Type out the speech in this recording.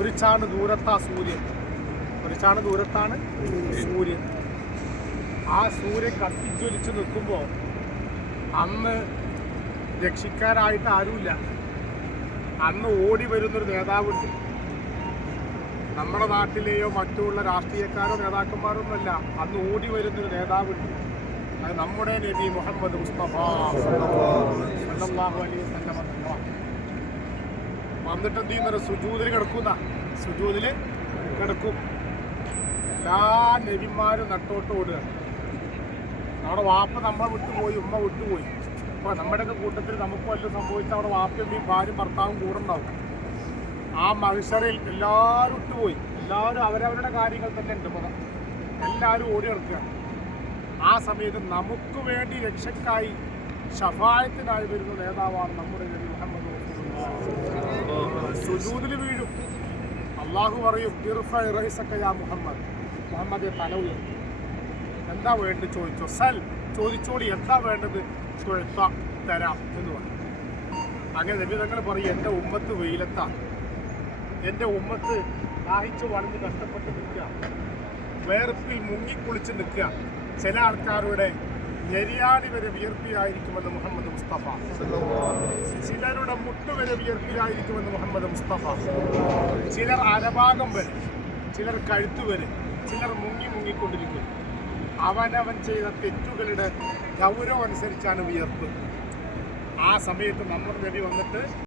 ഒരു ചാണ് ദൂരത്താ സൂര്യൻ. ഒരു ചാണ് ദൂരത്താണ് സൂര്യൻ. ആ സൂര്യൻ കത്തിജ്വലിച്ച് നിൽക്കുമ്പോൾ അന്ന് രക്ഷിക്കാരായിട്ട് ആരുമില്ല. അന്ന് ഓടി വരുന്നൊരു നേതാവുണ്ട്. നമ്മുടെ നാട്ടിലെയോ മറ്റുള്ള രാഷ്ട്രീയക്കാരോ നേതാക്കന്മാരോ ഒന്നുമല്ല അന്ന് ഓടി വരുന്നൊരു നേതാവുണ്ട്. അത് നമ്മുടെ നബി മുഹമ്മദ് മുസ്തഫ. അലൈഹി വസല്ലം തങ്ങളാണ് വന്നിട്ട് എന്ത് ചെയ്യുന്ന സുജൂതിൽ കിടക്കുന്ന. സുജൂതിൽ കിടക്കും. എല്ലാ നബിമാരും നട്ടോട്ട് ഓടുക. നമ്മുടെ വാപ്പ നമ്മളെ വിട്ടുപോയി ഉമ്മ വിട്ടുപോയി അപ്പൊ നമ്മുടെയൊക്കെ കൂട്ടത്തിൽ നമുക്ക് വല്ല സംഭവിച്ച അവിടെ വാപ്പയും ഭാര്യയും ഭർത്താവും കൂടെ ഉണ്ടാവും. ആ മഹിഷറിൽ എല്ലാവരും വിട്ടുപോയി എല്ലാവരും അവരവരുടെ കാര്യങ്ങൾ തന്നെ ഉണ്ട്. മുതൽ എല്ലാവരും ഓടി കിടക്കുകയാണ് ആ സമയത്ത് നമുക്ക് വേണ്ടി രക്ഷക്കായി ഷഫായത്തിനായി വരുന്ന നേതാവാണ് നമ്മുടെ നബി മുഹമ്മദ്. സുജൂദിൽ വീഴും. അള്ളാഹു പറയും യാ മുഹമ്മദ്. എന്താ വേണ്ടത്? ചോദിച്ചോ. സൽ. ചോദിച്ചോളി എന്താ വേണ്ടത്? തൊഴുത്ത തരാം. എന്ന് പറയും അങ്ങനെ നബി തങ്ങൾ പറയും എന്റെ ഉമ്മത്ത് വെയിലത്താണ് എന്റെ ഉമ്മത്ത് ദാഹിച്ച് വളഞ്ഞ് കഷ്ടപ്പെട്ട് നിൽക്കുക. വേർപ്പിൽ മുങ്ങിക്കുളിച്ച് നിൽക്കുക. ചില ആൾക്കാരുടെ ഞെരിയാണി വരെ വിയർപ്പിലായിരിക്കുമെന്ന് മുഹമ്മദ് മുസ്തഫ. ചിലരുടെ മുട്ട് വരെ വിയർപ്പിലായിരിക്കുമെന്ന് മുഹമ്മദ് മുസ്തഫ. ചിലർ അരഭാഗം വരെ ചിലർ കഴുത്ത് വരെ ചിലർ മുങ്ങി മുങ്ങിക്കൊണ്ടിരിക്കുന്നു അവനവൻ ചെയ്ത തെറ്റുകളുടെ ഗൗരവം അനുസരിച്ചാണ് വിയർപ്പ്. ആ സമയത്ത് നമ്മുടെ നബി വന്നിട്ട്